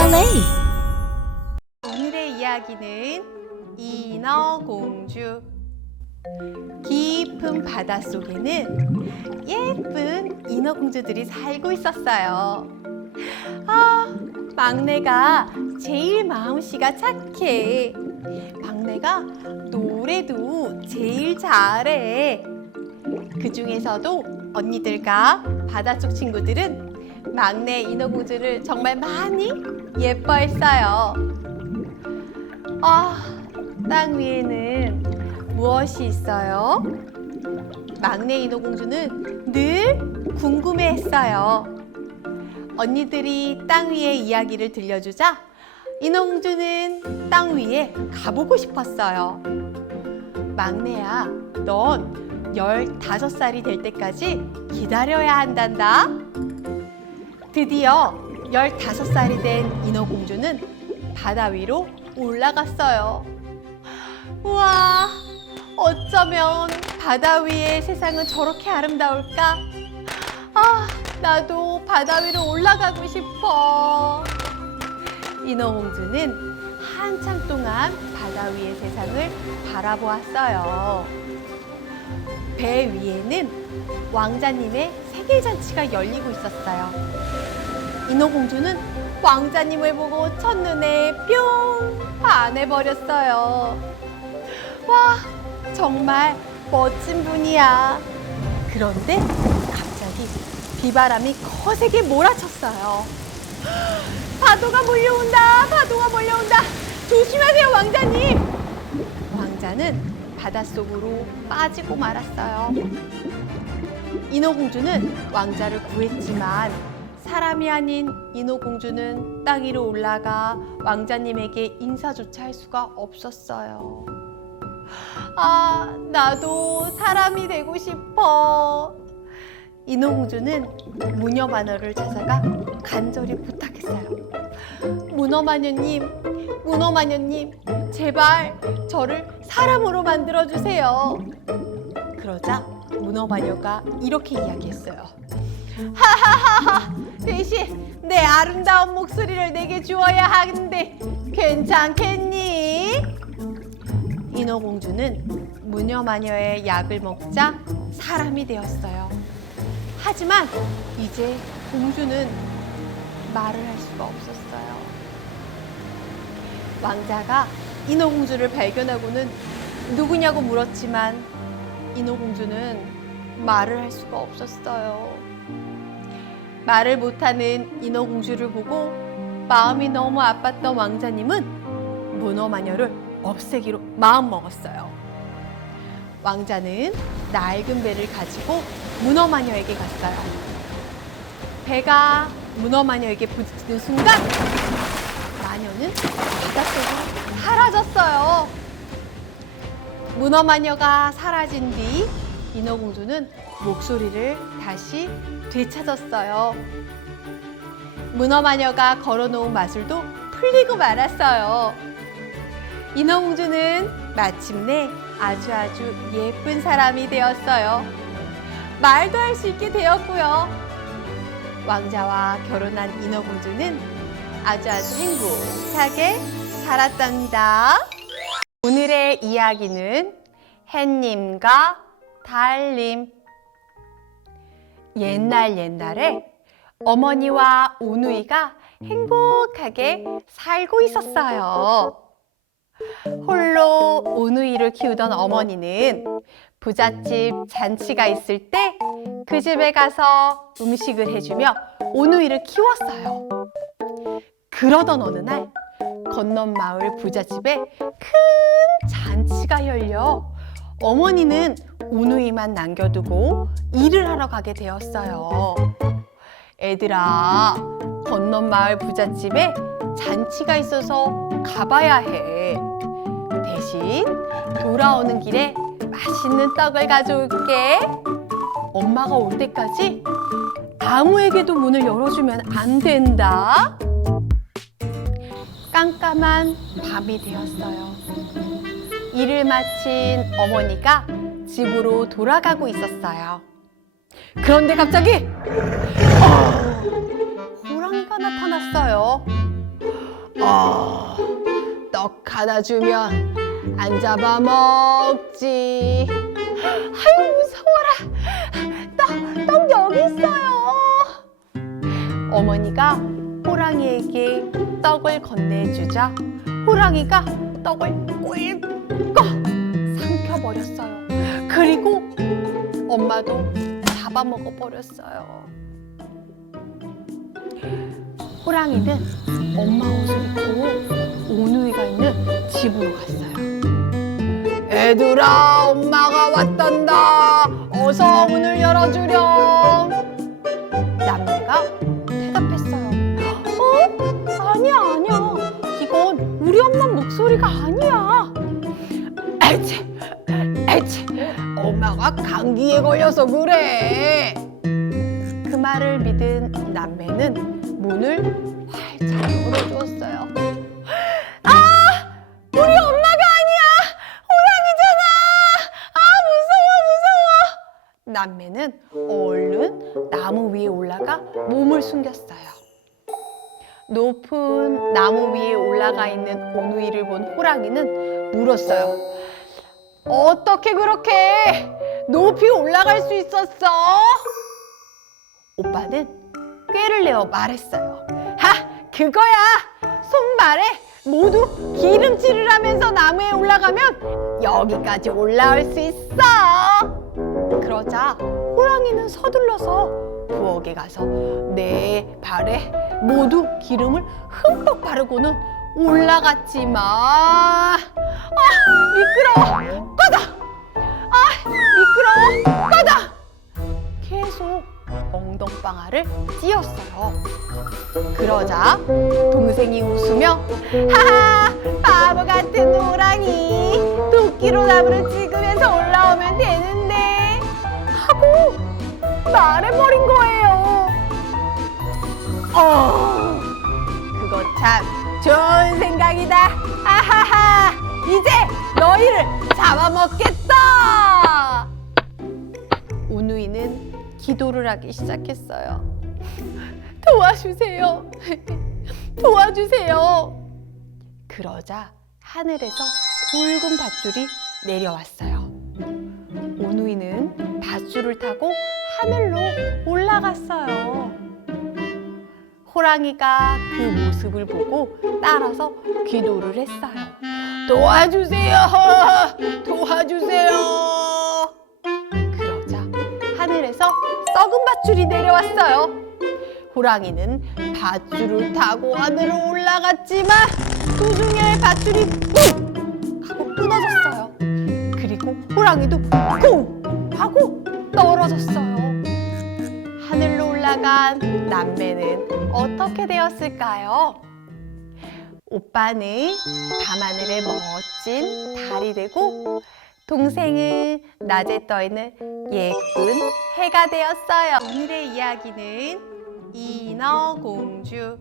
ballet. 오늘의 이야기는 인어공주. 깊은 바닷속에는 예쁜 인어공주들이 살고 있었어요. 막내가 제일 마음씨가 착해. 막내가 노래도 제일 잘해. 그 중에서도 언니들과 바닷속 친구들은 막내 인어공주를 정말 많이 예뻐했어요. 땅 위에는 무엇이 있어요? 막내 인어공주는 늘 궁금해했어요. 언니들이 땅 위의 이야기를 들려주자 인어공주는 땅 위에 가보고 싶었어요. 막내야, 넌 15살이 될 때까지 기다려야 한단다. 드디어 15살이 된 인어공주는 바다 위로 올라갔어요. 우와, 어쩌면 바다 위의 세상은 저렇게 아름다울까? 나도 바다 위로 올라가고 싶어. 인어공주는 한참 동안 바다 위의 세상을 바라보았어요. 배 위에는 왕자님의 생일잔치가 열리고 있었어요. 인어공주는 왕자님을 보고 첫눈에 뿅 반해버렸어요. 와, 정말 멋진 분이야. 그런데 갑자기 비바람이 거세게 몰아쳤어요. 파도가 몰려온다, 파도가 몰려온다. 조심하세요, 왕자님. 왕자는 바닷속으로 빠지고 말았어요. 인어공주는 왕자를 구했지만 사람이 아닌 인어공주는 땅 위로 올라가 왕자님에게 인사조차 할 수가 없었어요. 나도 사람이 되고 싶어. 인어공주는 무녀마녀를 찾아가 간절히 부탁했어요. 문어마녀님, 문어마녀님, 제발 저를 사람으로 만들어주세요. 그러자 문어마녀가 이렇게 이야기했어요. 하하하하, 대신 내 아름다운 목소리를 내게 주어야 하는데 괜찮겠니? 인어공주는 무녀마녀의 약을 먹자 사람이 되었어요. 하지만 이제 공주는 말을 할 수가 없었어요. 왕자가 인어공주를 발견하고는 누구냐고 물었지만 인어공주는 말을 할 수가 없었어요. 말을 못하는 인어공주를 보고 마음이 너무 아팠던 왕자님은 문어마녀를 없애기로 마음먹었어요. 왕자는 낡은 배를 가지고 문어마녀에게 갔어요. 배가 문어마녀에게 부딪히는 순간 마녀는 바닷속으로 사라졌어요. 문어마녀가 사라진 뒤 인어공주는 목소리를 다시 되찾았어요. 문어마녀가 걸어놓은 마술도 풀리고 말았어요. 인어공주는 마침내 아주 예쁜 사람이 되었어요. 말도 할 수 있게 되었고요. 왕자와 결혼한 인어공주는 아주 행복하게 살았답니다. 오늘의 이야기는 햇님과 달님. 옛날에 어머니와 오누이가 행복하게 살고 있었어요. 홀로 오누이를 키우던 어머니는 부잣집 잔치가 있을 때 그 집에 가서 음식을 해주며 오누이를 키웠어요. 그러던 어느 날 건넌 마을 부잣집에 큰 잔치가 열려 어머니는 오누이만 남겨두고 일을 하러 가게 되었어요. 애들아, 건넌 마을 부잣집에 잔치가 있어서 가봐야 해. 대신 돌아오는 길에 맛있는 떡을 가져올게. 엄마가 올 때까지 아무에게도 문을 열어주면 안 된다. 깜깜한 밤이 되었어요. 일을 마친 어머니가 집으로 돌아가고 있었어요. 그런데 갑자기 호랑이가 나타났어요. 떡 하나 주면 안 잡아먹지. 아유, 무서워라. 떡 여기 있어요. 어머니가 호랑이에게 떡을 건네주자 호랑이가 떡을 꿀꺽 삼켜버렸어요. 그리고 엄마도 잡아먹어버렸어요. 호랑이는 엄마 옷을 입고 오누이가 있는 집으로 갔어요. 애들아, 엄마가 왔단다. 어서 문을 열어주렴. 남매가 대답했어요. 아니야. 이건 우리 엄마 목소리가 아니야. 에치, 엄마가 감기에 걸려서 그래. 그 말을 믿은 남매는 문을 활짝 열어주었어요. 우리 엄마가 아니야. 호랑이잖아. 무서워. 남매는 얼른 나무 위에 올라가 몸을 숨겼어요. 높은 나무 위에 올라가 있는 오누이를 본 호랑이는 물었어요. 어떻게 그렇게 높이 올라갈 수 있었어? 오빠는 꾀를 내어 말했어요. 그거야. 손발에 모두 기름칠을 하면서 나무에 올라가면 여기까지 올라올 수 있어. 그러자 호랑이는 서둘러서 부엌에 가서 내 발에 모두 기름을 흠뻑 바르고는 올라갔지만 미끄러워. 꺼져. 계속 엉덩방아를 찧었어요. 그러자 동생이 웃으며 하하, 바보 같은 호랑이, 도끼로 나무를 찍으면서 올라오면 되는데 하고 말해버린 거예요. 그거 참 좋은 생각이다. 아하하, 이제 너희를 잡아먹겠다. 오누이는 기도를 하기 시작했어요. 도와주세요. 그러자 하늘에서 붉은 밧줄이 내려왔어요. 오누이는 밧줄을 타고 하늘로 올라갔어요. 호랑이가 그 모습을 보고 따라서 기도를 했어요. 도와주세요. 그러자 하늘에서 썩은 밧줄이 내려왔어요. 호랑이는 밧줄을 타고 하늘로 올라갔지만 도중에 밧줄이 뿡 하고 끊어졌어요. 그리고 호랑이도 쿵 하고 떨어졌어요. 하늘로 올라간 남매는 어떻게 되었을까요? 오빠는 밤하늘의 멋진 달이 되고 동생은 낮에 떠있는 예쁜 해가 되었어요. 오늘의 이야기는 인어공주.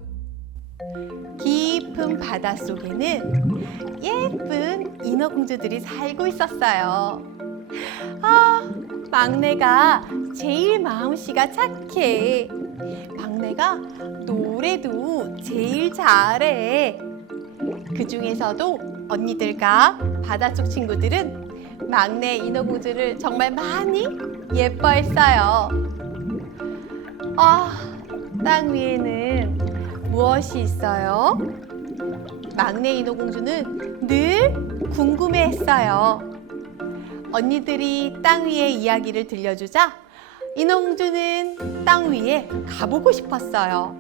깊은 바닷속에는 예쁜 인어공주들이 살고 있었어요. 막내가 제일 마음씨가 착해. 막내가 노래도 제일 잘해. 그 중에서도 언니들과 바닷속 친구들은 막내 인어공주를 정말 많이 예뻐했어요. 땅 위에는 무엇이 있어요? 막내 인어공주는 늘 궁금해했어요. 언니들이 땅 위의 이야기를 들려주자 인어공주는 땅 위에 가보고 싶었어요.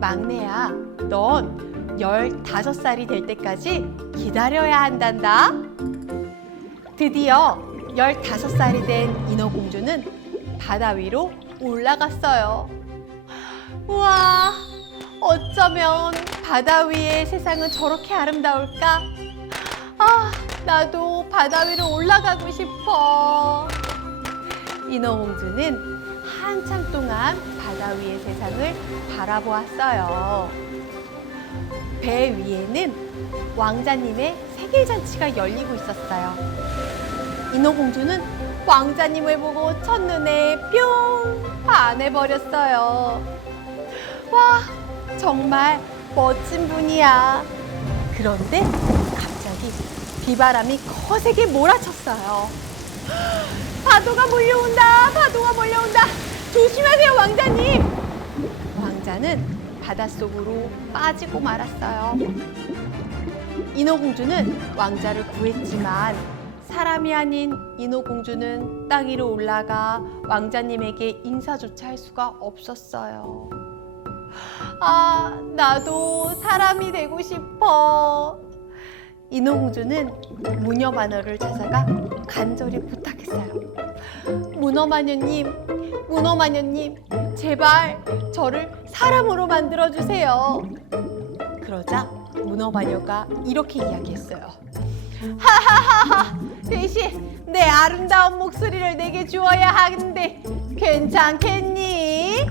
막내야, 넌 15살이 될 때까지 기다려야 한단다. 드디어 15살이 된 인어공주는 바다 위로 올라갔어요. 우와, 어쩌면 바다 위의 세상은 저렇게 아름다울까? 나도 바다 위로 올라가고 싶어. 인어공주는 한참 동안 바다 위의 세상을 바라보았어요. 배 위에는 왕자님의 생일잔치가 열리고 있었어요. 인어공주는 왕자님을 보고 첫눈에 뿅 반해버렸어요. 와, 정말 멋진 분이야. 그런데 갑자기 비바람이 거세게 몰아쳤어요. 파도가 몰려온다, 파도가 몰려온다. 조심하세요, 왕자님. 왕자는 바닷속으로 빠지고 말았어요. 인어공주는 왕자를 구했지만 사람이 아닌 인어공주는 땅 위로 올라가 왕자님에게 인사조차 할 수가 없었어요. 아, 나도 사람이 되고 싶어. 인어공주는 무녀마녀를 찾아가 간절히 부탁했어요. 문어마녀님, 문어마녀님, 제발 저를 사람으로 만들어주세요. 그러자 문어마녀가 이렇게 이야기했어요. 하하하하, 대신 내 아름다운 목소리를 내게 주어야 하는데 괜찮겠니?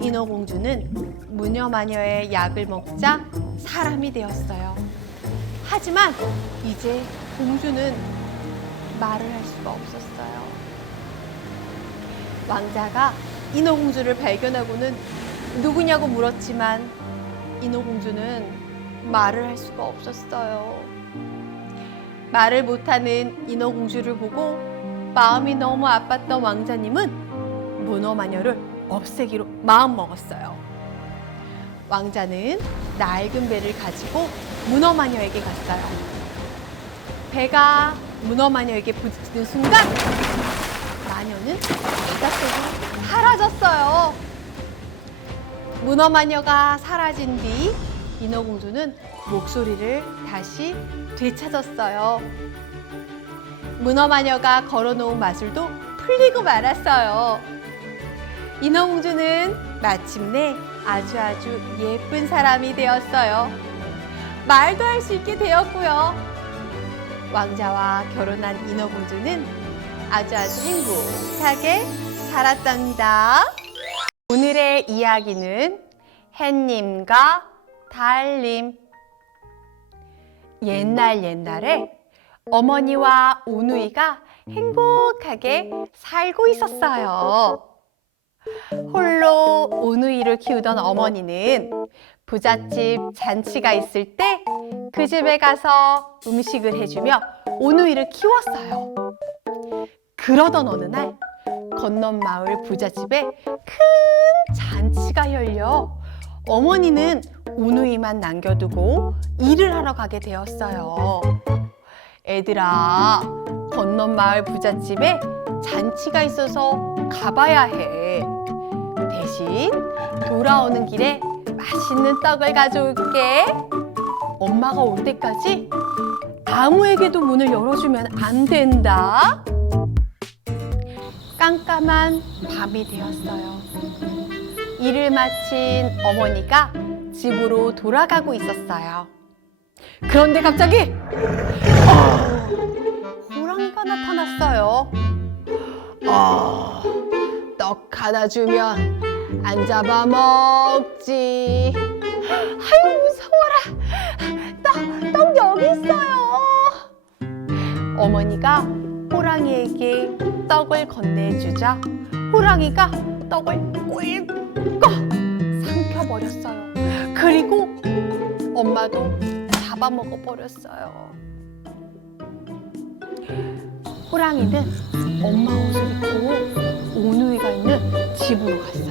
인어공주는 무녀마녀의 약을 먹자 사람이 되었어요. 하지만 이제 공주는 말을 할 수가 없었어요. 왕자가 인어공주를 발견하고는 누구냐고 물었지만 인어공주는 말을 할 수가 없었어요. 말을 못하는 인어공주를 보고 마음이 너무 아팠던 왕자님은 문어마녀를 없애기로 마음먹었어요. 왕자는 낡은 배를 가지고 문어마녀에게 갔어요. 배가 문어마녀에게 부딪히는 순간 마녀는 바닷속으로 사라졌어요. 문어마녀가 사라진 뒤 인어공주는 목소리를 다시 되찾았어요. 문어마녀가 걸어놓은 마술도 풀리고 말았어요. 인어공주는 마침내 아주 예쁜 사람이 되었어요. 말도 할 수 있게 되었고요. 왕자와 결혼한 인어공주는 아주 행복하게 살았답니다. 오늘의 이야기는 햇님과 달님. 옛날에 어머니와 오누이가 행복하게 살고 있었어요. 홀로 오누이를 키우던 어머니는 부잣집 잔치가 있을 때 그 집에 가서 음식을 해주며 오누이를 키웠어요. 그러던 어느 날 건넌 마을 부잣집에 큰 잔치가 열려 어머니는 오누이만 남겨두고 일을 하러 가게 되었어요. 애들아, 건넌 마을 부잣집에 잔치가 있어서 가봐야 해. 대신 돌아오는 길에 맛있는 떡을 가져올게. 엄마가 올 때까지 아무에게도 문을 열어주면 안 된다. 깜깜한 밤이 되었어요. 일을 마친 어머니가 집으로 돌아가고 있었어요. 그런데 갑자기 호랑이가 나타났어요. 떡 하나 주면 안 잡아먹지. 아유, 무서워라. 떡 여기 있어요. 어머니가 호랑이에게 떡을 건네주자 호랑이가 떡을 꿀꺽 삼켜버렸어요. 그리고 엄마도 잡아먹어버렸어요. 호랑이는 엄마 옷을 입고 오누이가 있는 집으로 갔어요.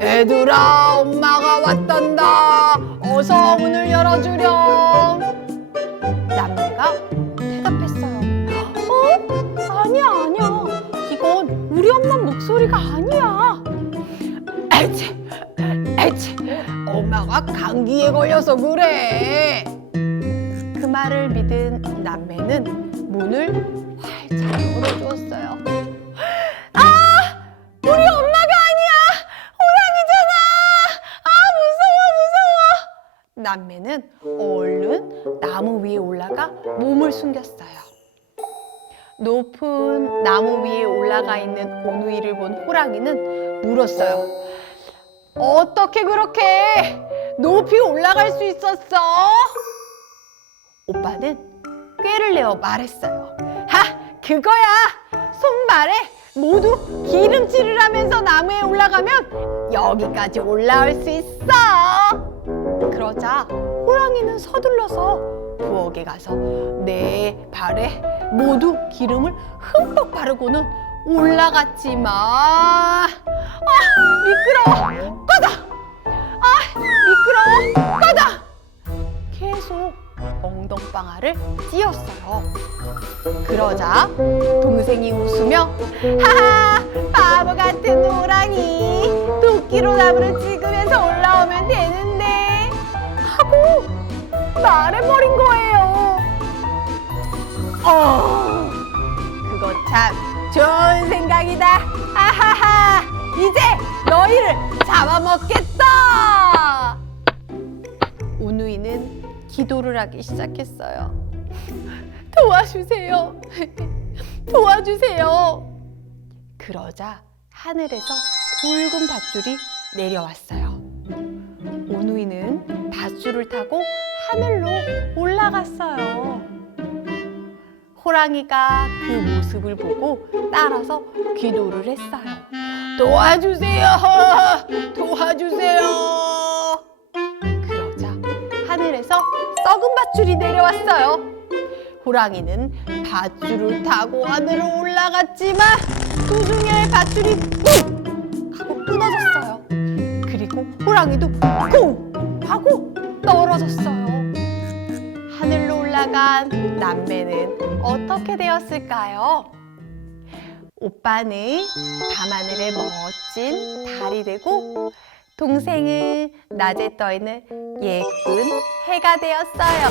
애들아, 엄마가 왔단다. 어서 문을 열어주렴. 남매가 대답했어요. 아니야. 이건 우리 엄마 목소리가 아니야. 에치, 엄마가 감기에 걸려서 그래. 그 말을 믿은 남매는 문을 활짝 열어주었어요. 우리 엄마가 아니야. 호랑이잖아. 무서워. 남매는 얼른 나무 위에 올라가 몸을 숨겼어요. 높은 나무 위에 올라가 있는 오누이를 본 호랑이는 물었어요. 어떻게 그렇게 높이 올라갈 수 있었어? 오빠는 꾀를 내어 말했어요. 그거야. 손발에 모두 기름칠을 하면서 나무에 올라가면 여기까지 올라올 수 있어. 그러자 호랑이는 서둘러서 부엌에 가서 내 발에 모두 기름을 흠뻑 바르고는 올라갔지만 미끄러워. 꺼져. 미끄러워. 꺼져. 계속 엉덩방아를 찧었어요. 그러자 동생이 웃으며 하하, 바보 같은 호랑이, 도끼로 나무를 찍으면서 올라오면 되는데 하고 말해버린 거예요. 그거 참 좋은 생각이다. 하하하, 이제 너희를 잡아먹겠다. 오누이는 기도를 하기 시작했어요. 도와주세요. 도와주세요. 그러자 하늘에서 굵은 밧줄이 내려왔어요. 오누이는 밧줄을 타고 하늘로 올라갔어요. 호랑이가 그 모습을 보고 따라서 기도를 했어요. 도와주세요. 도와주세요. 그러자 하늘에서 썩은 밧줄이 내려왔어요. 호랑이는 밧줄을 타고 하늘로 올라갔지만 도중에 밧줄이 뿡 하고 끊어졌어요. 그리고 호랑이도 쿵 하고 떨어졌어요. 하늘로 올라간 남매는 어떻게 되었을까요? 오빠는 밤하늘의 멋진 달이 되고 동생은 낮에 떠있는 예쁜 해가 되었어요.